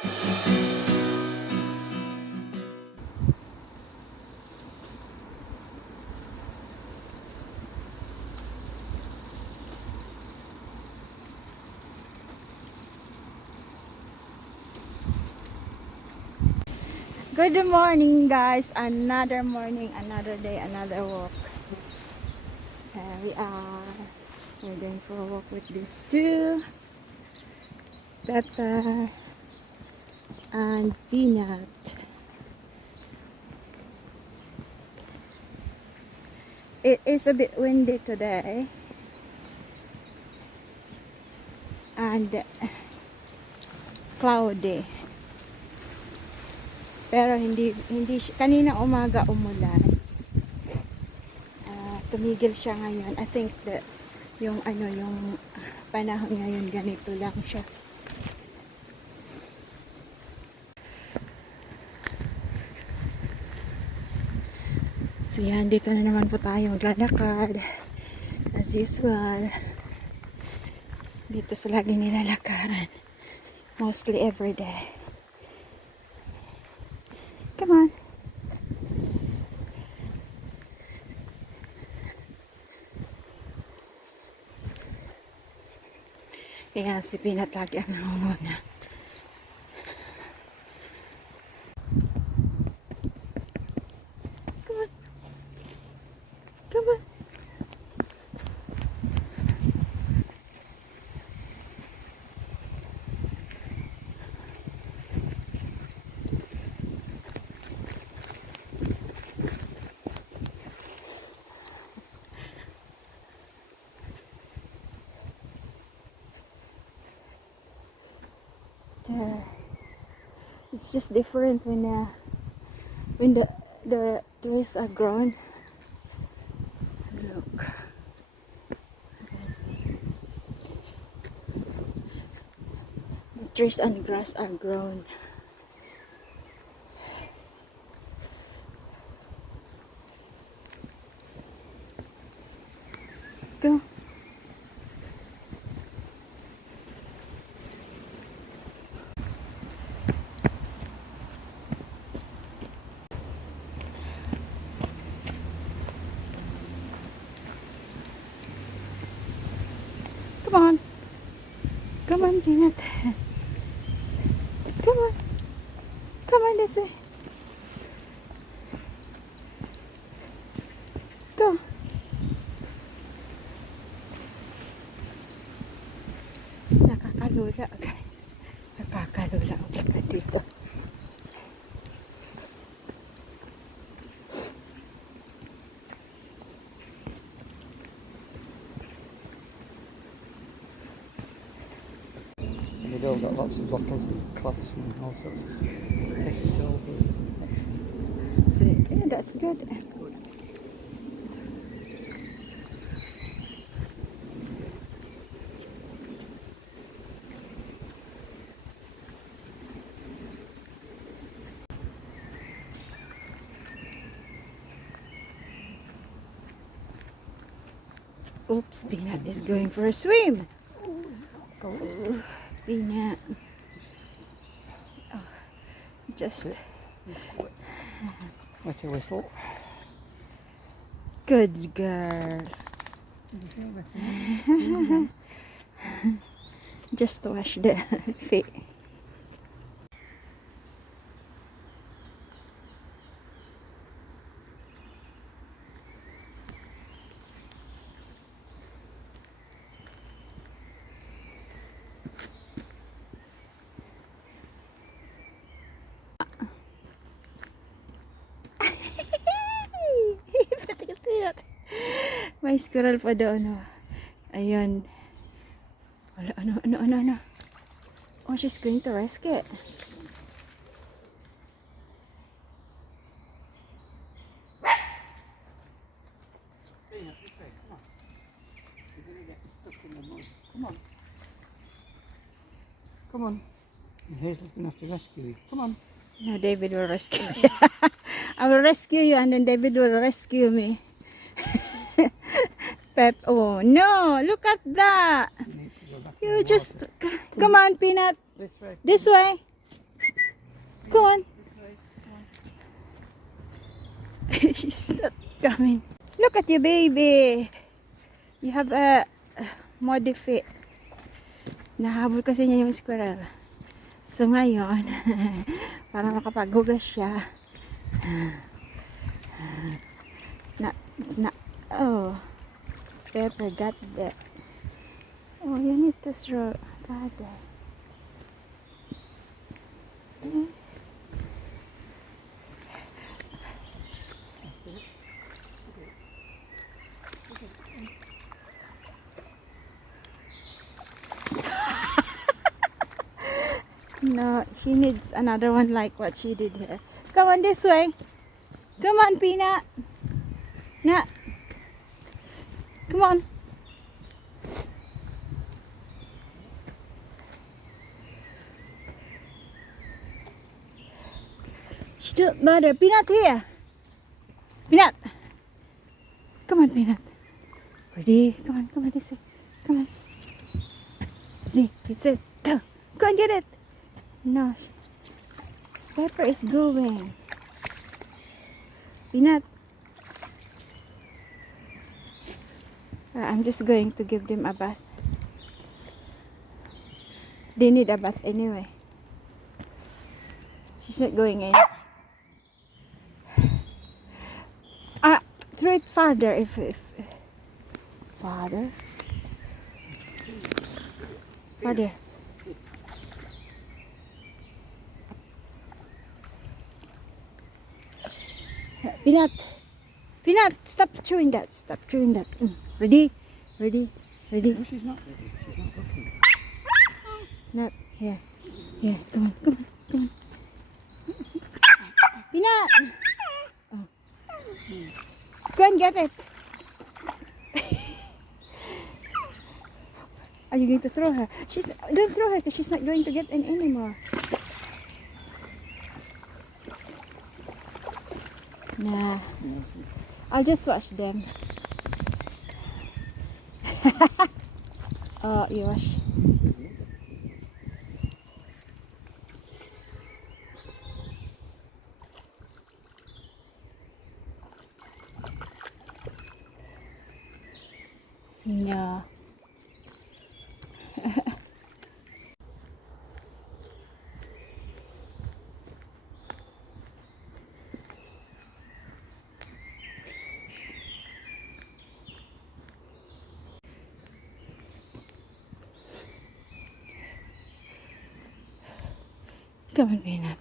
Good morning guys, another morning, another day, another walk. We're going for a walk with these two, Pepper and Peanut. It is a bit windy today and cloudy. Pero hindi kanina umaga umulan. Tumigil siya ngayon. I think that yung panahon ngayon ganito lang siya. So yan, dito na naman po tayo maglalakad as usual. Dito sa lagi nilalakaran. Mostly every day. Come on. Kaya si Peanut lagi ang nangunguna. Come on. Come on. It's just different when the trees are grown. Look. The trees and grass are grown. Go. Come on. Come on, Peanut. Come on. Come on this way. Go. Nakakalula, guys. Nakakalula ang lakad dito. They've all got lots of bottles and cloths and all sorts. Take it over. See, yeah, that's good. Oops, Peanut is going for a swim. Go. Peanut. Oh, just Wet your whistle. good girl. Just wash the feet. May squirrel pa doon. Oh. Ayun. Wala, ano. Oh, she's going to rescue it. Come on. Come on. Hazel's going to have to rescue you. Come on. No, David will rescue me. I will rescue you and then David will rescue me. Pep, oh no, look at that. You need to go back in You the just, water. come on, Peanut. This way. This way. Go on. She's not coming. Look at you, baby. You have a muddy feet. Nahabol kasi niya yung squirrel. So ngayon, para makapaghugas siya. It's not. Oh, Pepper got that. Oh, you need to throw. Got that. No, she needs another one like what she did here. Come on this way. Come on, Peanut. Nat. Come on. She don't bother. Peanut here. Peanut. Come on, Peanut. Ready? Come on this way. Come on. See, he said, go. Go and get it. No. Pepper is going. Peanut. I'm just going to give them a bath. They need a bath anyway. She's not going in. Throw it farther if farther. Farther. Peanut. Peanut, stop chewing that. Stop chewing that. Ready? Ready? Ready? No, she's not ready. She's not looking. Not here. Here, come on, come on, come on. Peanut! Oh. Go and get it. Are you going to throw her? Don't throw her because she's not going to get in anymore. Nah. I'll just wash them. Oh, you wash. No. Come on, Peanut.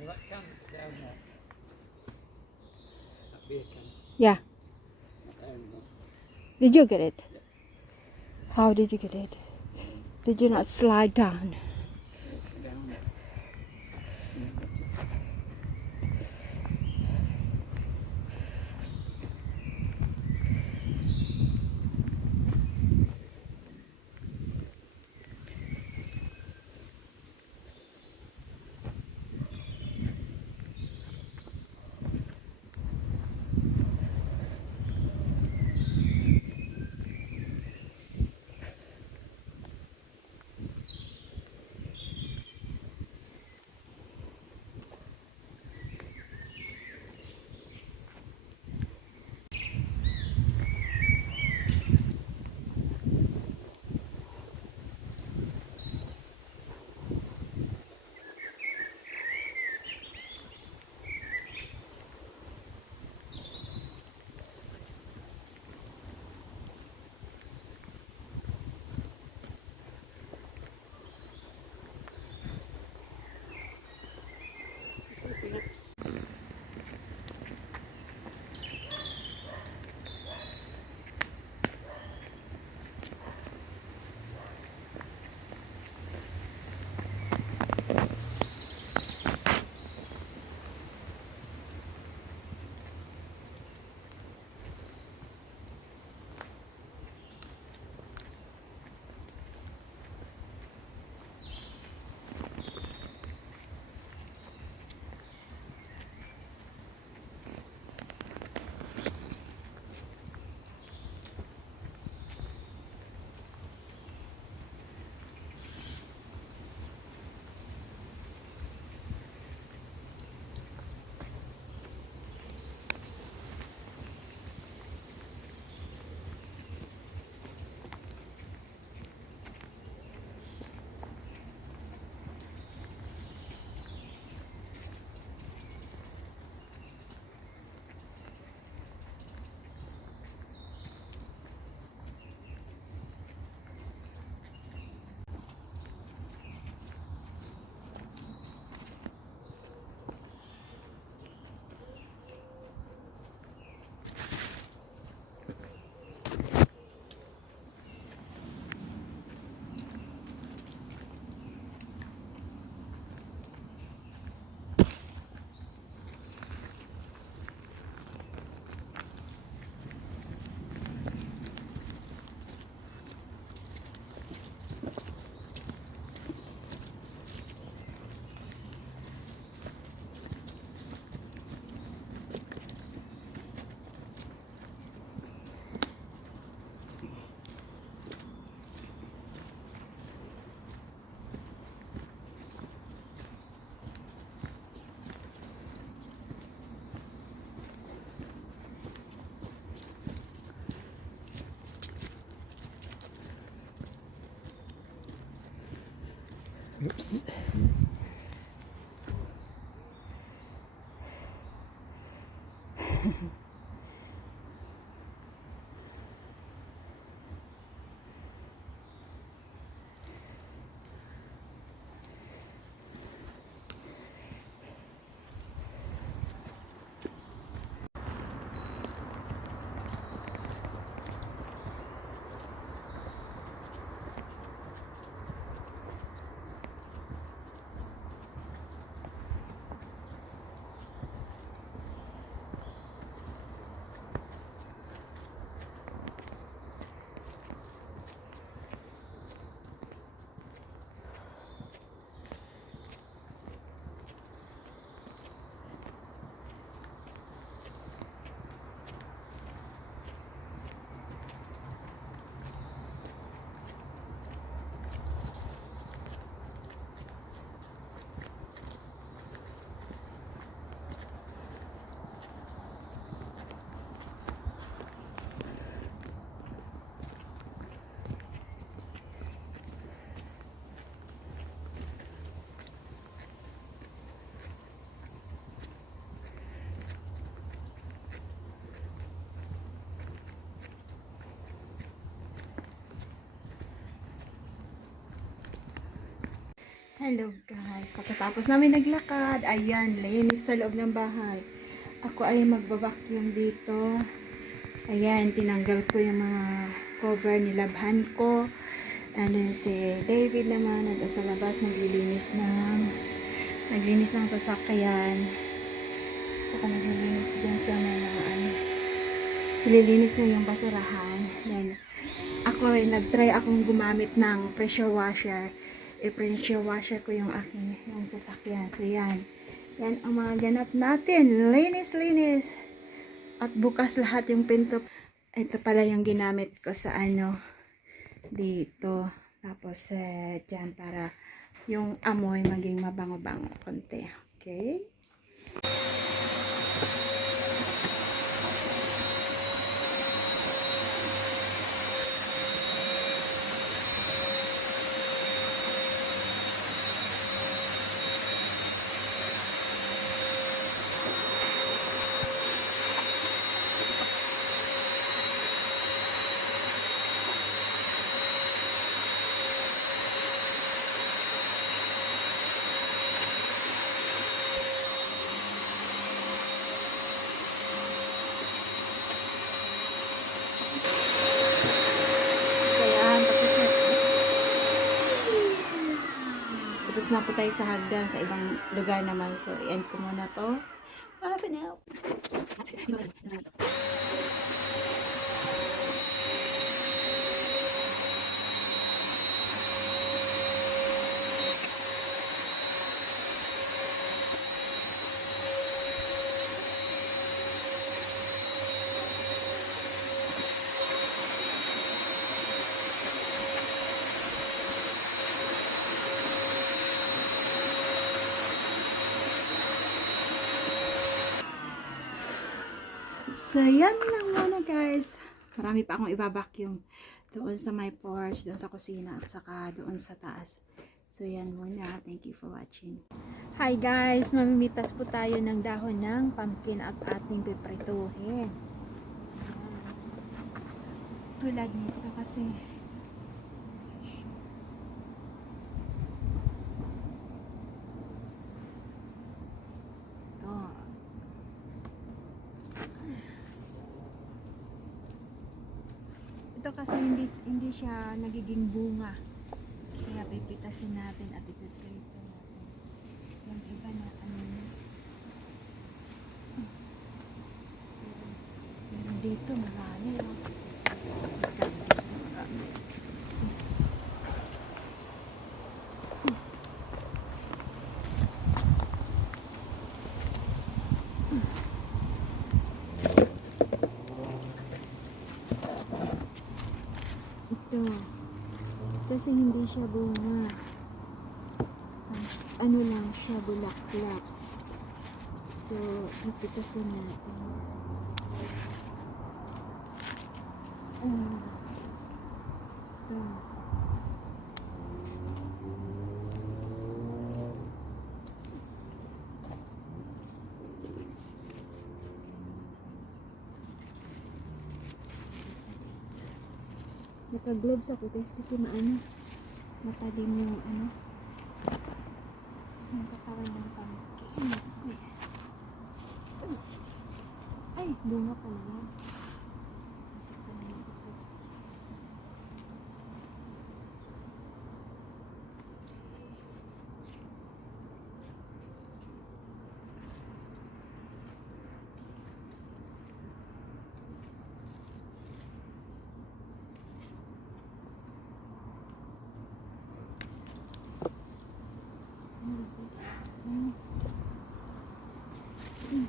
Well, that can down there. That beer can. Yeah. Not there anymore. Did you get it? How did you get it? Did you not slide down? Down there. Oops. Hello guys, pagkatapos namin naglakad, ayan, linis sa loob ng bahay. Ako ay magbabacuum dito. Ayan, tinanggal ko yung mga cover, nilabhan ko. And then si David naman, nandun sa labas, naglilinis ng sasakyan. Saka naglilinis dyan sa mga nililinis na yung basurahan. Then, ako ay nag-try akong gumamit ng pressure washer. I-pressure washer ko yung aking yung sasakyan. So, yan. Yan ang mga ganap natin. Linis, linis. At bukas lahat yung pinto. Ito pala yung ginamit ko sa dito. Tapos, dyan para yung amoy maging mabango-bango konti. Okay? Tapos na po tayo sa hagdan sa ibang lugar naman. So, i-end ko muna to. Bye for now. So, yan lang muna guys. Marami pa akong ibabacuum doon sa my porch, doon sa kusina, at saka doon sa taas. So, yan muna. Thank you for watching. Hi guys! Mamimitas po tayo ng dahon ng pumpkin at ating piprituhin. Tulad nito kasi ito kasi hindi siya nagiging bunga. Kaya pipitasin natin at ipiprito natin. Yung iba na yung dito marami. Ito. Kasi hindi siya bunga. Ano lang siya, bulaklak. So, ipitasin natin. Ito. Naka-gloves ako guys kasi matalim yung yung katawan ng pumpkin. Ay, bunga pala yan.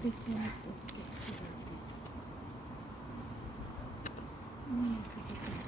This one is okay. Sakit na.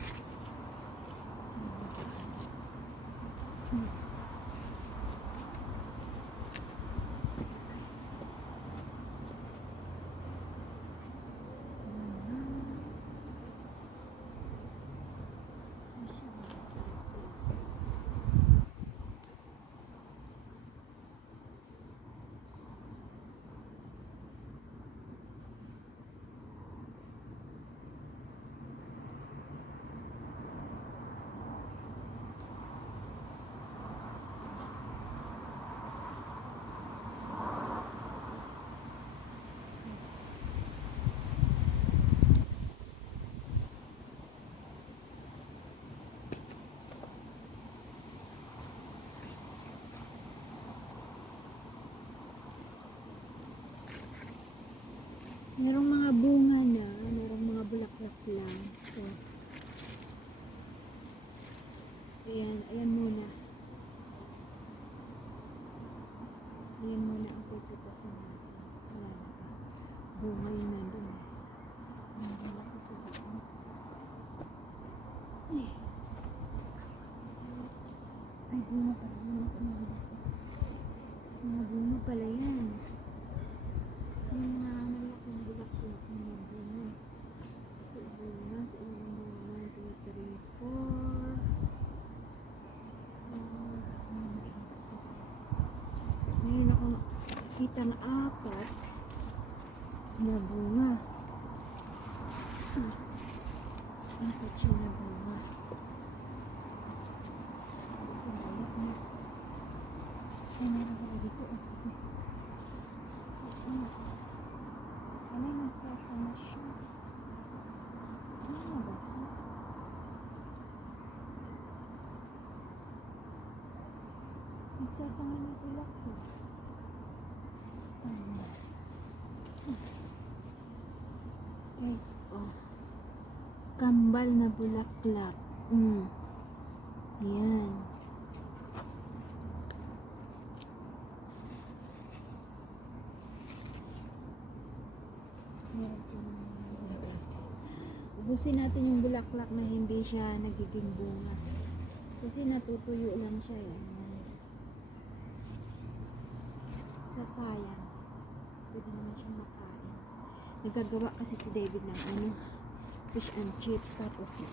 Merong mga bunga na, merong mga bulaklak lang. So, ayan muna. Ayan muna ang puputasan natin. Wala na pa. Bunga yung nandun. Wala ko sa bukong. Ay, bunga pala. Nasa mga bunga pala yan. Yung mga malaking bulaklak ng mga bunga. Ito bunga sa ilang bunga. 1, 2, 3, 4. Ngayon ako nakikita na 4 na bunga. 4 siya na bunga. Ay, meron pala dito. Ano yung nagsasama siya? Ano ba ito? Nagsasama ng tulak ko. Guys, kambal na bulaklak. Yan. Ubusin natin yung bulaklak na hindi siya nagiging bunga. Kasi natutuyo lang siya yan. Sasayang. Pwede naman siyang makain. Nagagawa kasi si David ng fish and chips. Tapos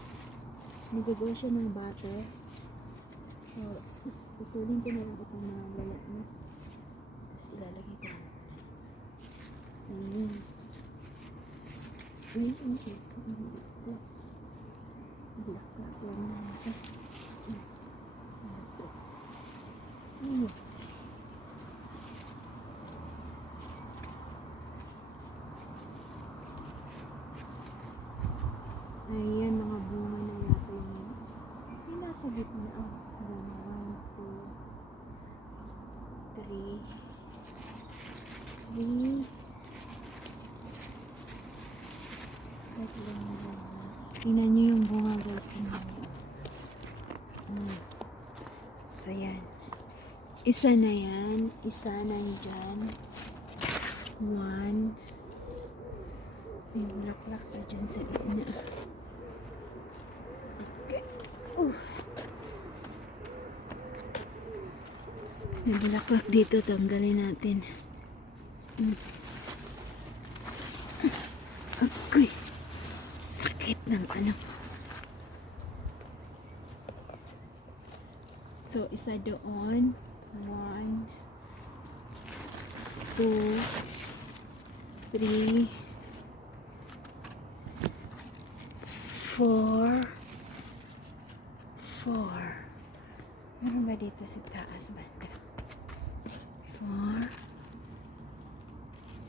nagagawa siya ng butter. So, putulin ko na lang itong mga wala mo. Tapos ilalagay ko lang. Bulaklak lang natin. Ayan, mga bunga na yata yun. Yung nasa gitna. 1, 2, 3. Tingnan nyo yung bunga guys. So yan. Isa na yan. Isa na dyan. 1. May bulaklak pa dyan sa ina. Okay. May bulaklak dito. Tanggalin natin. Okay. Sakit ng So, isa doon. 1, 2, 3, 4, 4. Meron ba dito sa taas banda? 4.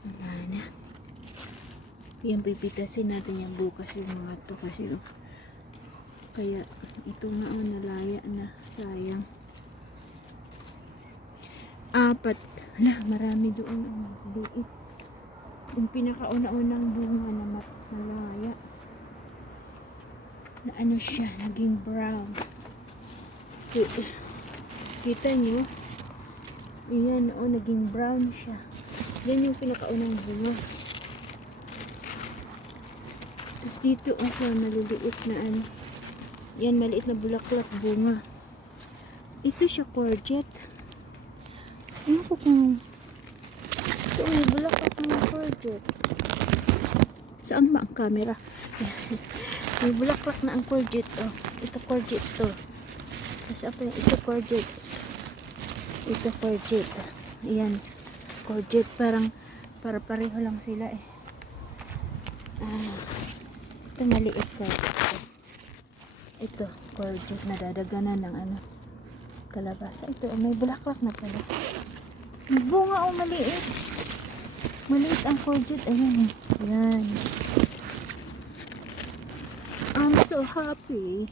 Wala na. Yan, pipitasin natin yung bukas yung mga to kasi kaya ito nga nalaya na. Sayang. 4. Hala, marami doon. Liit. Yung pinakauna-unang bunga na malaya. Na ano siya, naging brown. So, kita nyo? Ayan, naging brown siya. Yan yung pinakaunang bunga. Tapos dito, sa maliliit na ano. Yan, maliit na bulaklak bunga. Ito siya, courgette. Ano ko kung ito may bulaklak ng courgette. Saan ba ang camera? May bulaklak na ang courgette. Ito courgette to. Tapos apa yung ito courgette. Ito courgette. Ayan. Courgette. Para pareho lang sila eh. Ito maliit courgette. Ito courgette. Nadadaganan ng ano. Kalabasa. Ito may bulaklak na pala. May bunga maliit. Maliit ang courgette. Ayan. Ayan. I'm so happy.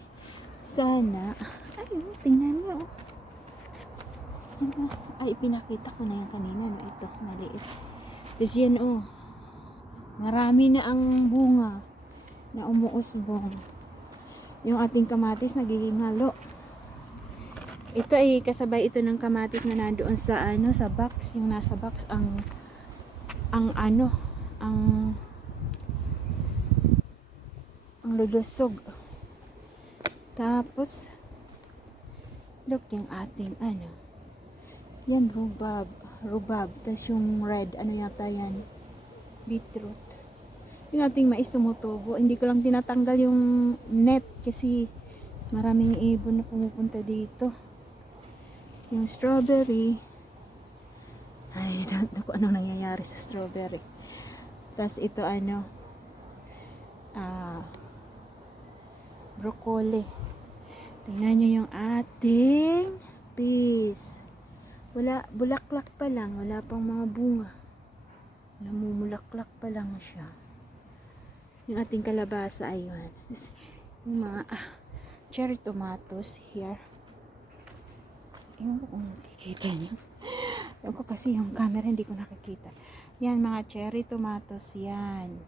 Sana. Ay, tingnan nyo. Ay, pinakita ko na yung kanina. No? Ito, maliit. Tapos yan, marami na ang bunga na umuusbong. Yung ating kamatis nagiging halo. Ito ay kasabay ito ng kamatis na nandoon sa sa box. Yung nasa box ang lulusog. Tapos look yung ating yan rhubarb. Tapos yung red, yata yan, beetroot. Yung ating mais tumutubo. Hindi ko lang tinatanggal yung net kasi maraming ibon na pumupunta dito. Yung strawberry, ay, don't know kung anong nangyayari sa strawberry. Tapos ito broccoli. Tingnan nyo yung ating peas. Wala, bulaklak pa lang. Wala pang mga bunga. Namumulaklak pa lang siya. Yung ating kalabasa, ayun. Yung mga cherry tomatoes here. Ewan ko kung nakikita nyo. Ewan ko kasi yung camera hindi ko nakikita. Yan, mga cherry tomatoes yan.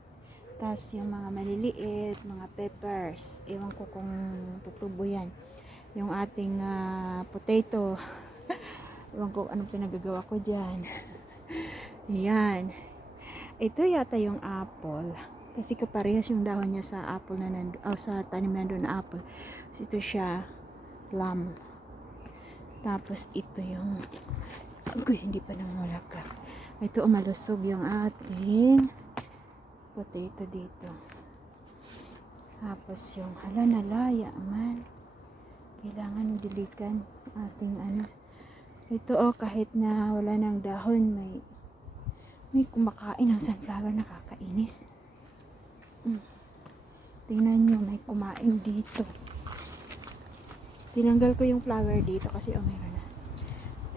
Tapos yung mga maliliit, mga peppers. Ewan ko kung tutubo yan. Yung ating potato. Ewan ko anong pinagagawa ko dyan. Yan. Ito yata yung apple. Kasi kaparehas yung dahon niya sa apple na sa tanim na doon na apple. So, ito siya, plum. Tapos ito yung hindi pa namulaklak. Ito malusog yung ating potato dito. Tapos yung nalaya man. Kailangan diligan ating Ito kahit na wala ng dahon, may kumakain ng sunflower, nakakainis. Tingnan nyo, may kumain dito. Tinanggal ko yung flower dito kasi mayroon na.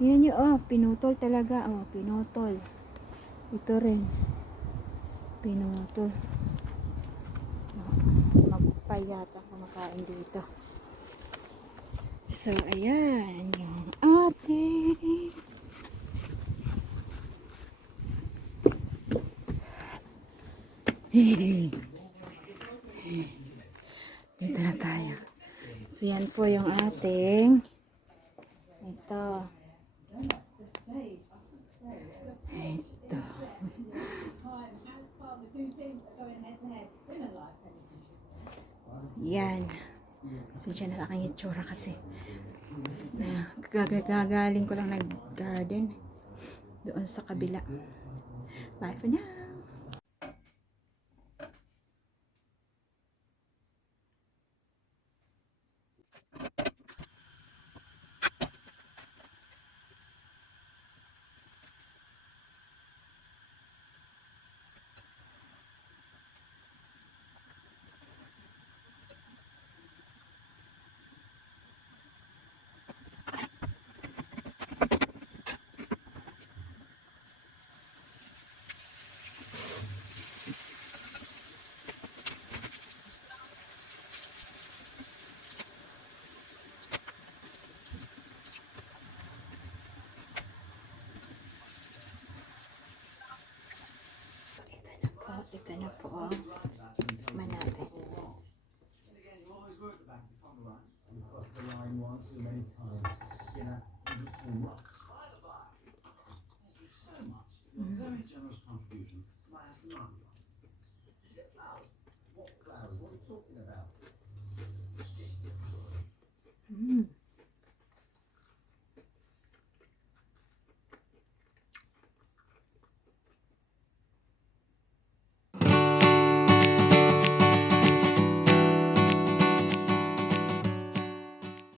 Tingnan nyo, pinutol talaga. Pinutol. Ito rin. Pinutol. Magpayata kumakain dito. So, ayan. Yung ating dito na tayo. So, yan po yung ating ito. Yan. So, dyan na aking itsura kasi gagaling ko lang nag-garden doon sa kabila. Bye for now. Mm.